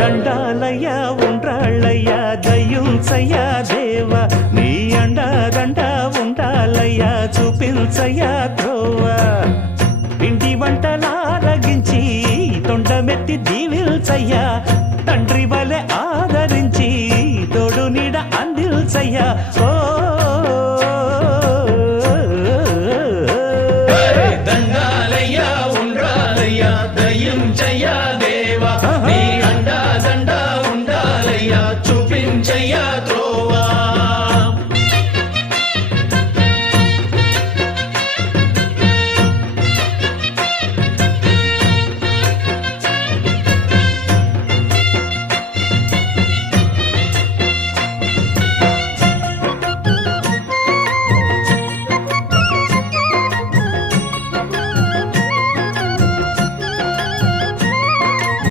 దండాలయ్యా ఉండ్రాళ్ళయ్యా దయ్యుంచయ్యా దేవ నీ అండ దండ ఉండాలయ్యా చూపించయ్యా ద్రోవ పిండి వంటలారగించి తొండమెత్తి దీవిల్చయ్యా తండ్రి వలె ఆదరించి తోడు నీడ అందిల్చయ్యా ఓ దండాలయ్యా ఉండ్రాలయ్యా దయ్యుంచయ్యా